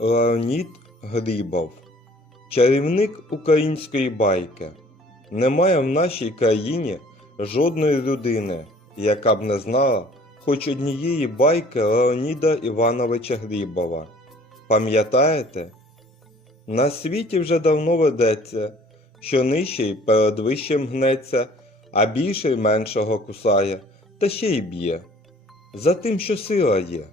Леонід Грибов, чарівник української байки. Немає в нашій країні жодної людини, яка б не знала хоч однієї байки Леоніда Івановича Грибова. Пам'ятаєте? На світі вже давно ведеться, що нижчий перед вищим гнеться, а більший меншого кусає, та ще й б'є. За тим, що сила є.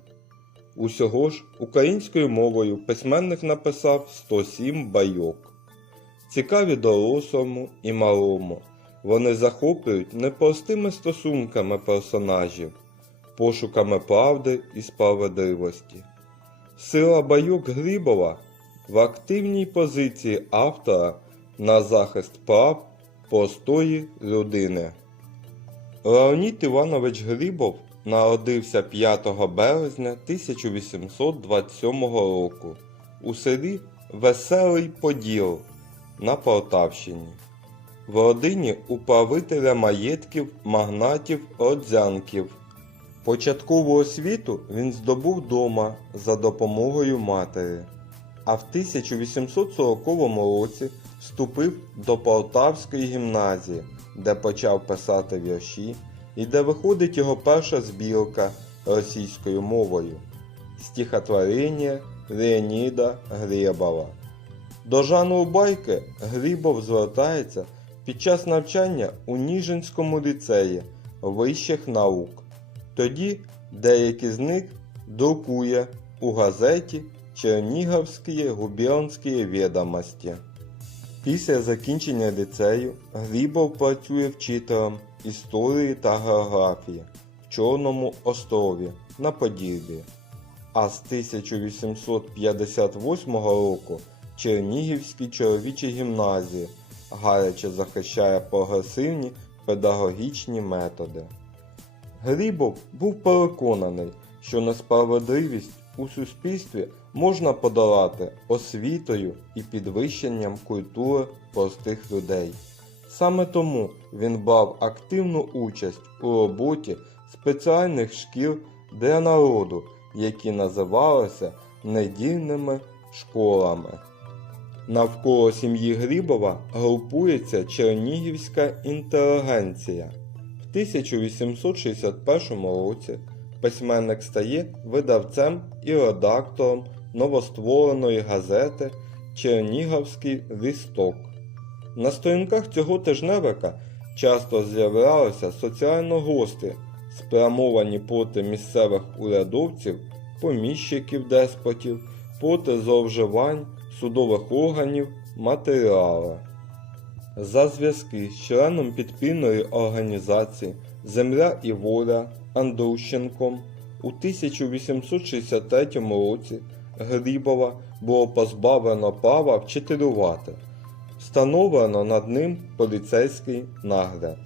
Усього ж українською мовою письменник написав 107 байок. Цікаві дорослому і малому. Вони захоплюють непростими стосунками персонажів, пошуками правди і справедливості. Сила байок Грибова в активній позиції автора на захист прав простої людини. Леонід Іванович Грибов народився 5 березня 1827 року у селі Веселий Поділ на Полтавщині. В родині управителя маєтків магнатів Родзянків. Початкову освіту він здобув вдома за допомогою матері, а в 1840 році вступив до Полтавської гімназії, де почав писати вірші і де виходить його перша збірка російською мовою стихотворення Леоніда Гребова. До жанру байки Грибов звертається під час навчання у Ніжинському ліцеї вищих наук. Тоді деякі з них друкує у газеті Чернігівські губернські відомості. Після закінчення ліцею Грибов працює вчителем історії та географії в Чорному острові на Поділлі. А з 1858 року Чернігівській чоловічій гімназії гаряче захищає прогресивні педагогічні методи. Грибов був переконаний, що несправедливість у суспільстві можна подолати освітою і підвищенням культури простих людей. Саме тому він брав активну участь у роботі спеціальних шкіл для народу, які називалися недільними школами. Навколо сім'ї Грибова групується чернігівська інтелігенція. В 1861 році письменник стає видавцем і редактором новоствореної газети Чернігівський листок. На сторінках цього тижневика часто з'являлися соціально гості, спрямовані проти місцевих урядовців, поміщиків деспотів, проти зловживань судових органів, матеріали. За зв'язки з членом підпільної організації Земля і воля Андрущенком у 1863 році Грибова було позбавлено права вчителювати. Встановлено над ним поліцейський нагляд.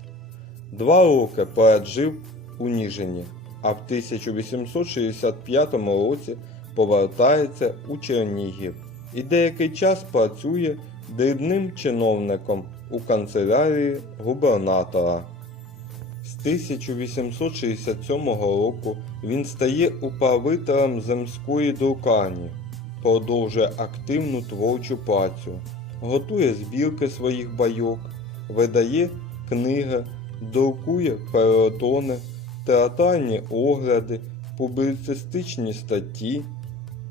Два роки поет жив у Ніжині, а в 1865 році повертається у Чернігів і деякий час працює дрібним чиновником у канцелярії губернатора. З 1867 року він стає управителем земської друкарні, продовжує активну творчу працю, готує збірки своїх байок, видає книги, друкує перетони, театральні огляди, публіцистичні статті,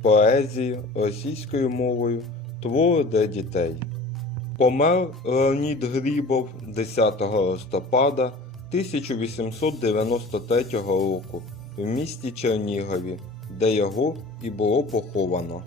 поезію російською мовою, твори для дітей. Помер Леонід Грибов 10 листопада 1893 року в місті Чернігові, де його і було поховано.